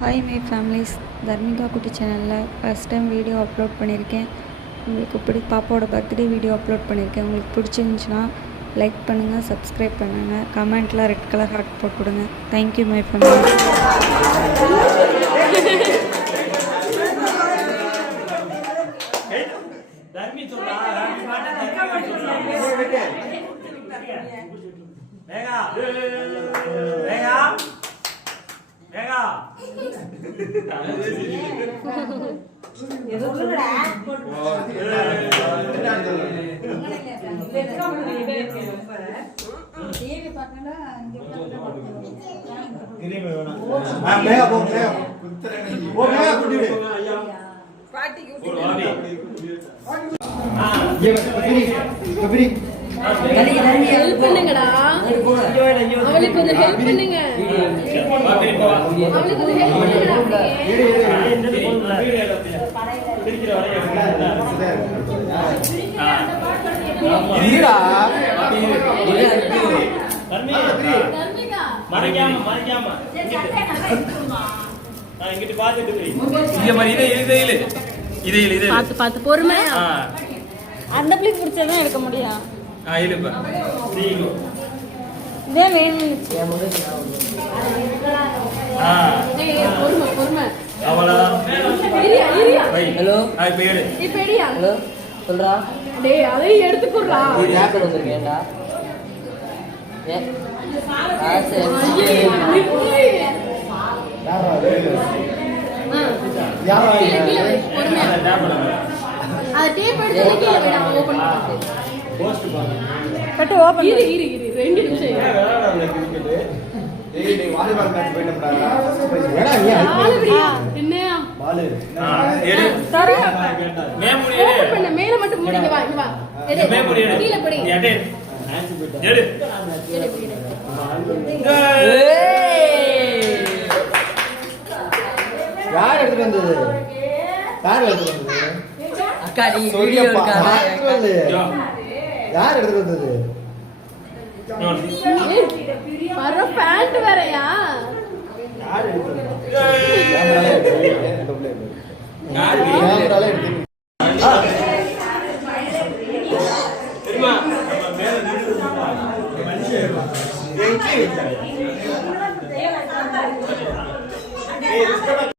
Hi my families, Dharmika குட்டி சேனலில் first time video upload பண்ணியிருக்கேன். உங்களுக்கு பாப்பாவோட பர்த்டே வீடியோ அப்லோட் பண்ணியிருக்கேன். உங்களுக்கு பிடிச்சிருந்துச்சுன்னா லைக் பண்ணுங்கள், சப்ஸ்கிரைப் பண்ணுங்கள், கமெண்ட்டில் ரெட் கலர் ஹார்ட் போட்டு கொடுங்க. Thank you my families. ஹெல்ப் பண்ணுங்கடா, அவளுக்கு கொஞ்சம் ஹெல்ப் பண்ணுங்க, அவளுக்கு கொஞ்சம் ஹெல்ப் பண்ணுங்கடா. பார்த்து பார்த்து பொறுமை, அந்த பிள்ளைக்கு பிடிச்சதான் எடுக்க முடியும். இதே வேணும். பொறுமை பொறுமை. ஹலோ இப்ப எடியா ஹலோ சொல்றா. டேய் அதையும் எடுத்துக்குறா. யார் வந்திருக்கேன்டா? மேல மட்டும் முடிங்க. வா வா, கீழே படி. யார் எடுத்துட்டு வந்தது? யார் எடுத்துட்டு வந்தது? அக்கா நீ வீடியோ எடுக்காத. யார் எடுத்துட்டு வந்தது? வர பேண்ட் வேறயா? யார் எடுத்துட்டு வந்தது?